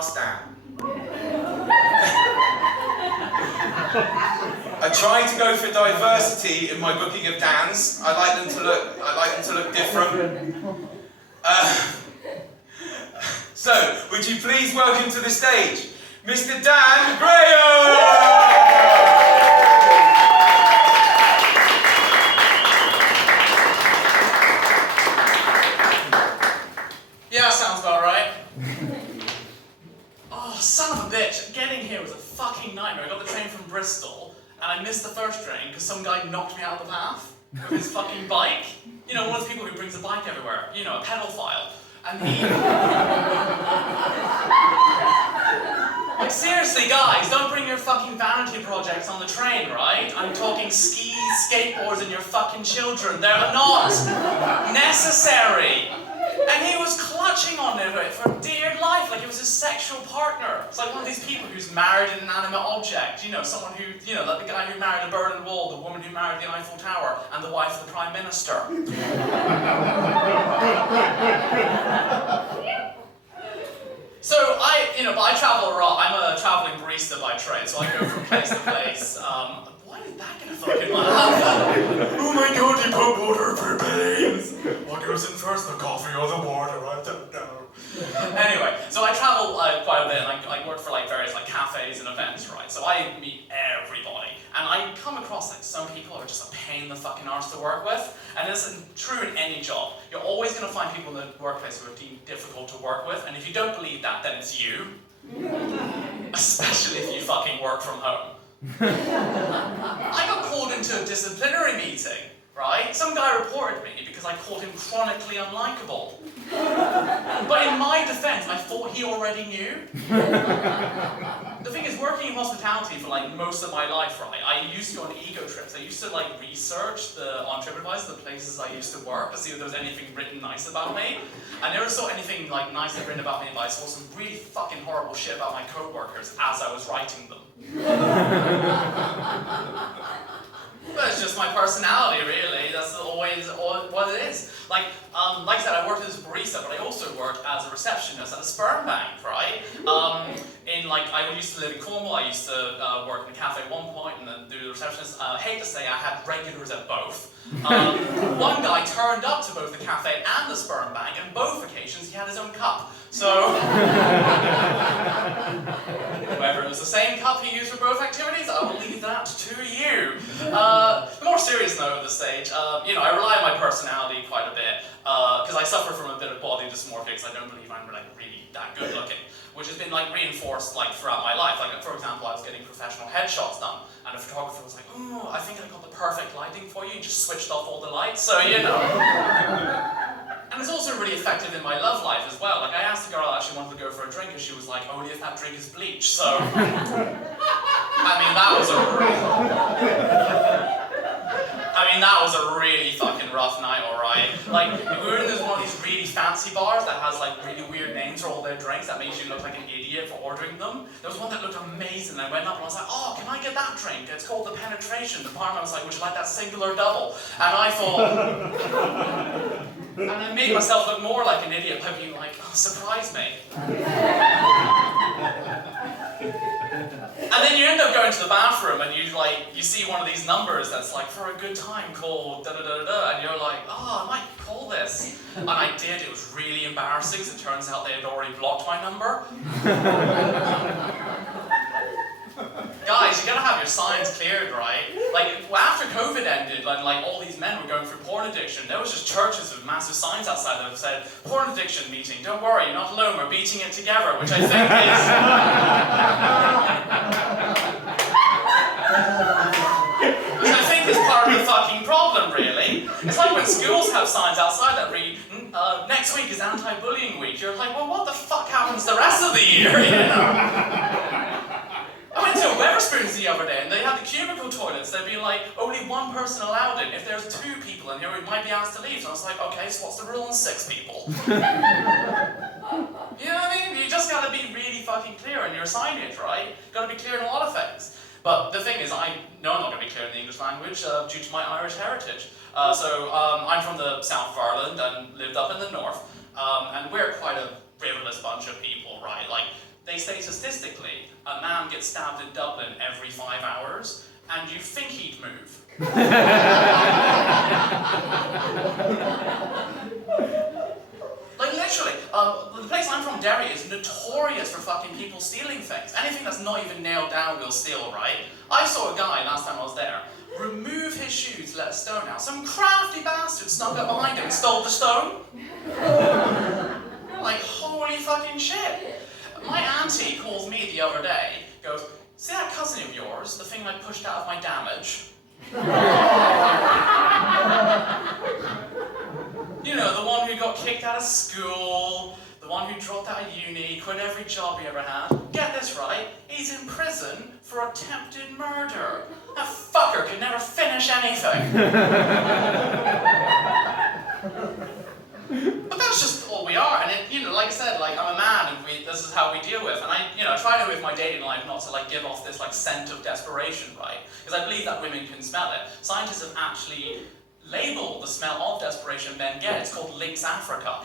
ask Dan. I try to go for diversity in my booking of Dans. I like them to look different. So, would you please welcome to the stage, Mr. Dan Graham! Yeah, sounds about right. Oh, son of a bitch. Getting here was a fucking nightmare. I got the train from Bristol, and I missed the first train because some guy knocked me out of the path with his fucking bike. You know, one of those people who brings a bike everywhere. You know, a pedophile. And he... Like, seriously, guys, don't bring your fucking vanity projects on the train, right? I'm talking skis, skateboards, and your fucking children. They're not necessary. And he was clutching on it for dear life, like it was his sexual partner. It's like one of these people who's married an inanimate object. You know, someone who, you know, like the guy who married the Berlin Wall, the woman who married the Eiffel Tower, and the wife of the Prime Minister. So I travel around. I'm a traveling barista by trade, so I go from place to place. Why did that get a fucking laugh? Oh my god, you put water per beans. What goes in first, the coffee or the water? I don't know. Anyway, so I travel quite a bit, and I work for like various like cafes and events, right? So I meet everybody, and I come across like some people are just a pain in the fucking arse to work with, and this is true in any job. You're always going to find people in the workplace who are deemed difficult to work with, and if you don't believe that, then it's you. Especially if you fucking work from home. I got called into a disciplinary meeting, right? Some guy reported me because I called him chronically unlikable. But in my defense, I thought he already knew. The thing is, working in hospitality for like most of my life, right, I used to go on ego trips. I used to like research on TripAdvisor the places I used to work to see if there was anything written nice about me. I never saw anything like nice written about me, but I saw some really fucking horrible shit about my co-workers as I was writing them. But it's just my personality, really. That's always what it is. Like I said, I worked as a barista, but I also worked as a receptionist at a sperm bank, right? I used to live in Cornwall. I used to work in a cafe at one point, and then do the receptionist. I hate to say, I had regulars at both. One guy turned up to both the cafe and the sperm bank, and both occasions he had his own cup. So, whether it was the same cup he used for both activities, I will leave that to you. The more serious note of the stage, I rely on my personality quite a bit, because I suffer from a bit of body dysmorphia, because I don't believe I'm really that good looking, which has been reinforced throughout my life. For example, I was getting professional headshots done, and a photographer was like, "Oh, I think I got the perfect lighting for you," and just switched off all the lights, so you know. And it's also really effective in my love life as well. I asked a girl I actually wanted to go for a drink, and she was like, "Only if that drink is bleach." So, that was a really fucking rough night, alright? We were in one of these really fancy bars that has really weird names for all their drinks that makes you look like an idiot for ordering them. There was one that looked amazing. I went up and I was like, "Oh, can I get that drink? It's called the Penetration." The barman was like, "Would you like that singular double?" And I thought... And I made myself look more like an idiot by being like, "Oh, surprise me." And then you end up going to the bathroom and you see one of these numbers that's for a good time called da-da-da-da-da, and you're like, "Oh, I might call this." And I did. It was really embarrassing because it turns out they had already blocked my number. Guys, you gotta have your signs cleared, right? After COVID ended, and all these men were going through porn addiction, there was just churches with massive signs outside that said, "Porn addiction meeting, don't worry, you're not alone, we're beating it together," which I think is... which I think is part of the fucking problem, really. It's like when schools have signs outside that read, "Next week is anti-bullying week." You're like, well, what the fuck happens the rest of the year, you know? I went to a Wetherspoons the other day, and they had the cubicle toilets. They'd be like, "Only one person allowed in. If there's 2 people in here, we might be asked to leave." So I was like, "Okay, so what's the rule on 6 people?" You know what I mean? You just gotta be really fucking clear in your signage, right? You gotta be clear in a lot of things. But the thing is, I know I'm not gonna be clear in the English language due to my Irish heritage. I'm from the south of Ireland and lived up in the north, and we're quite a frivolous bunch of people, right? They say statistically, a man gets stabbed in Dublin every 5 hours, and you think he'd move. Like literally, the place I'm from, Derry, is notorious for fucking people stealing things. Anything that's not even nailed down, we'll steal, right? I saw a guy last time I was there remove his shoe to let a stone out. Some crafty bastard snuck up behind him and stole the stone. Like, holy fucking shit. My auntie called me the other day, goes, see that cousin of yours, the thing I pushed out of my damage? You know, the one who got kicked out of school, the one who dropped out of uni, quit every job he ever had. Get this right, he's in prison for attempted murder. That fucker could never finish anything. But that's just all we are, and it, you know, like I said, like I'm a man, and this is how we deal with. And I, you know, try to with my dating life not to like give off this like scent of desperation, right? Because I believe that women can smell it. Scientists have actually labeled the smell of desperation men get. It's called Lynx Africa.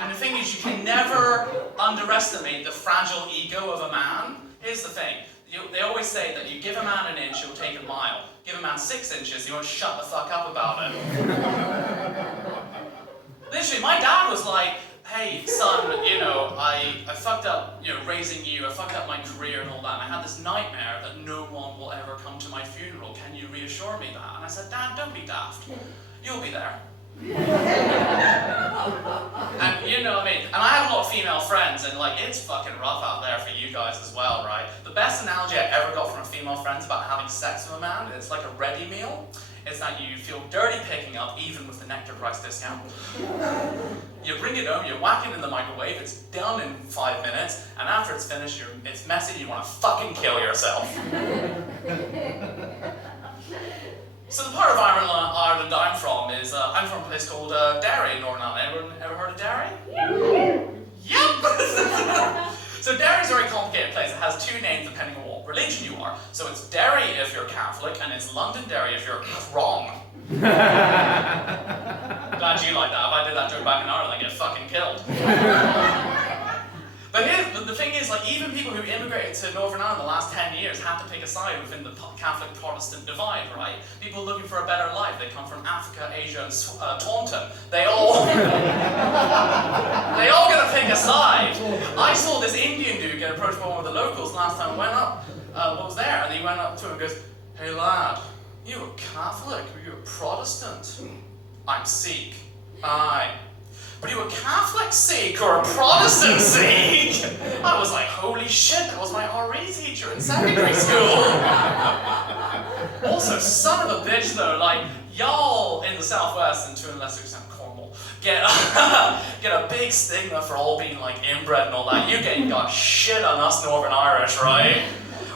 And the thing is, you can never underestimate the fragile ego of a man. Here's the thing. They always say that you give a man an inch, he'll take a mile. Give a man 6 inches, he won't shut the fuck up about it. Literally, my dad was like, hey, son, you know, I fucked up, you know, raising you, I fucked up my career and all that, and I had this nightmare that no one will ever come to my funeral. Can you reassure me that? And I said, Dad, don't be daft. You'll be there. And you know what I mean? And I have a lot of female friends, and like, it's fucking rough out there for you guys as well, right? The best analogy I ever got from a female friend about having sex with a man, it's like a ready meal. It's that you feel dirty picking up, even with the Nectar price discount. You bring it home, you whack it in the microwave, it's done in 5 minutes, and after it's finished, it's messy, you want to fucking kill yourself. So the part of Ireland I'm from is, I'm from a place called Derry in Northern Ireland. Everyone ever heard of Derry? Yep! So Derry's a very complicated place. It has 2 names depending on what religion you are. So it's Derry if you're Catholic, and it's Londonderry if you're wrong. Glad you like that. If I did that joke back in Ireland, I'd get fucking killed. But the thing is, like, even people who immigrated to Northern Ireland the last 10 years had to pick a side within the Catholic-Protestant divide, right? People looking for a better life. They come from Africa, Asia, and Taunton. They all gotta pick a side. I saw this Indian dude get approached by one of the locals last time I went up, was there, and he went up to him and goes, hey lad, you a Catholic or you a Protestant? I'm Sikh. Aye. But you a Catholic Sikh or a Protestant Sikh? I was like, holy shit, that was my RE teacher in secondary school. Also, son of a bitch though, like, y'all in the Southwest, and to a lesser extent Cornwall, get a big stigma for all being like inbred and all that. You got shit on us Northern Irish, right?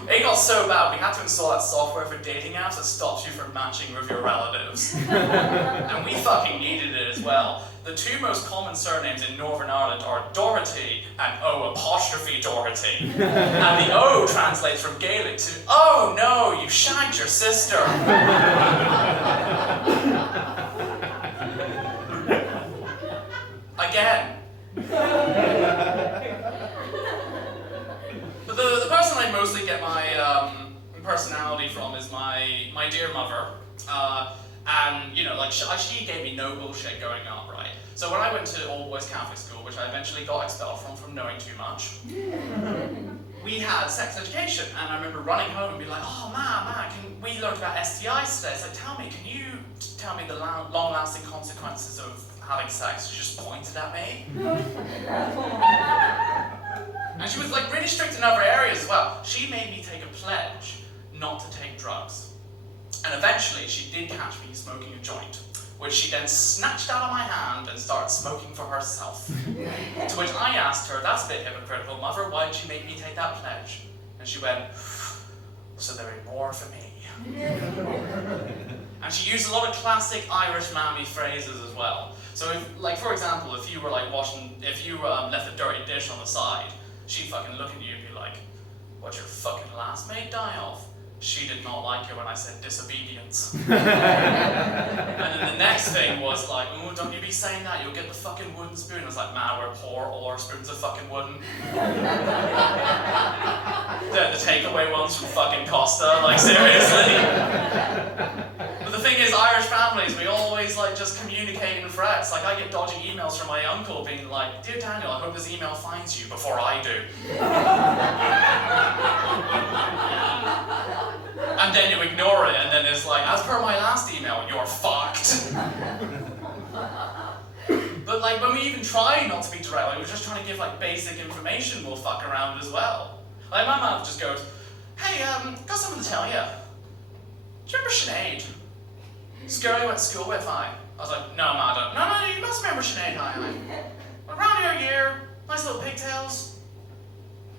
It got so bad, we had to install that software for dating apps that stops you from matching with your relatives. And we fucking needed it as well. The 2 most common surnames in Northern Ireland are Doherty and O''Doherty. And the O translates from Gaelic to, oh no, you shagged your sister. Again. But the person I mostly get my personality from is my dear mother. And, you know, like, she gave me no bullshit going up, right? So when I went to all-boys Catholic school, which I eventually got expelled from knowing too much, we had sex education, and I remember running home and be like, oh, man, we learned about STIs today. It's like, can you tell me the long-lasting consequences of having sex? She just pointed at me. And she was, like, really strict in other areas as well. She made me take a pledge not to take drugs. And eventually, she did catch me smoking a joint, which she then snatched out of my hand and started smoking for herself. To which I asked her, that's a bit hypocritical, mother, why did you make me take that pledge? And she went, so there ain't more for me. And she used a lot of classic Irish mammy phrases as well. So if, like, for example, if you were like if you left a dirty dish on the side, she'd fucking look at you and be like, what'd your fucking last mate die of? she did not like it when I said disobedience. And then the next thing was like, oh, don't you be saying that, you'll get the fucking wooden spoon. I was like, man, we're poor, all our spoons are fucking wooden. The takeaway ones from fucking Costa, like seriously. But the thing is, Irish families, we always like just communicate in threats. Like I get dodgy emails from my uncle being like, dear Daniel, I hope this email finds you before I do. And then you ignore it, and then it's like, as per my last email, you're fucked. But like, when we even try not to be direct, like, we're just trying to give like basic information, we'll fuck around as well. Like my mum just goes, hey, got something to tell you. Do you remember Sinead? This girl you went to school with, I was like, no, Ma, I don't. No, you must remember Sinead, around your year, nice little pigtails,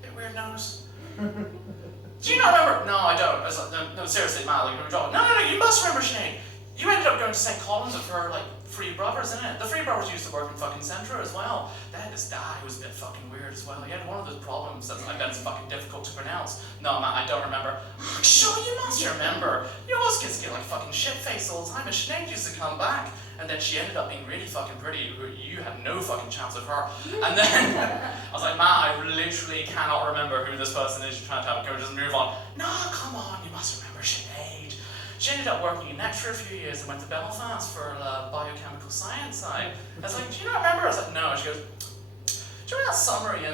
bit weird nose. Do you not remember? No, I don't. I was like, no, seriously, Ma, like, no, you must remember Sinead. You ended up going to St. Collins with her, like, three brothers, innit? The three brothers used to work in fucking Centra as well. They had this dad who was a bit fucking weird as well. He had one of those problems that I bet it's fucking difficult to pronounce. No, man, I don't remember. Oh, sure, you must remember. You always kids get like fucking shit-faced all the time, and Sinead used to come back. And then she ended up being really fucking pretty. You had no fucking chance of her. And then I was like, man, I literally cannot remember who this person is. You're trying to tell me, can we just move on? No, come on, you must remember Sinead. She ended up working in Net for a few years and went to Belfast for biochemical science. I was like, do you not remember? I was like, no. She goes, do you remember that summer you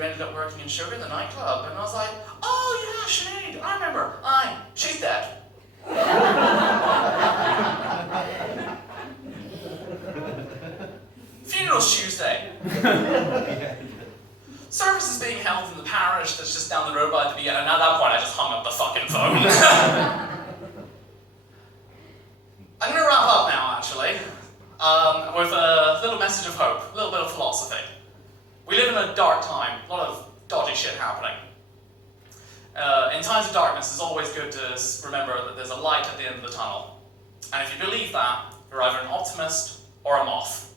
ended up working in Sugar, the nightclub? And I was like, oh yeah, Sinead, I remember. She's dead. Funeral's Tuesday. Service is being held in the parish that's just down the road by the beginning, and at that point I just hung up the fucking phone. I'm going to wrap up now, actually, with a little message of hope, a little bit of philosophy. We live in a dark time, a lot of dodgy shit happening. In times of darkness, it's always good to remember that there's a light at the end of the tunnel. And if you believe that, you're either an optimist or a moth.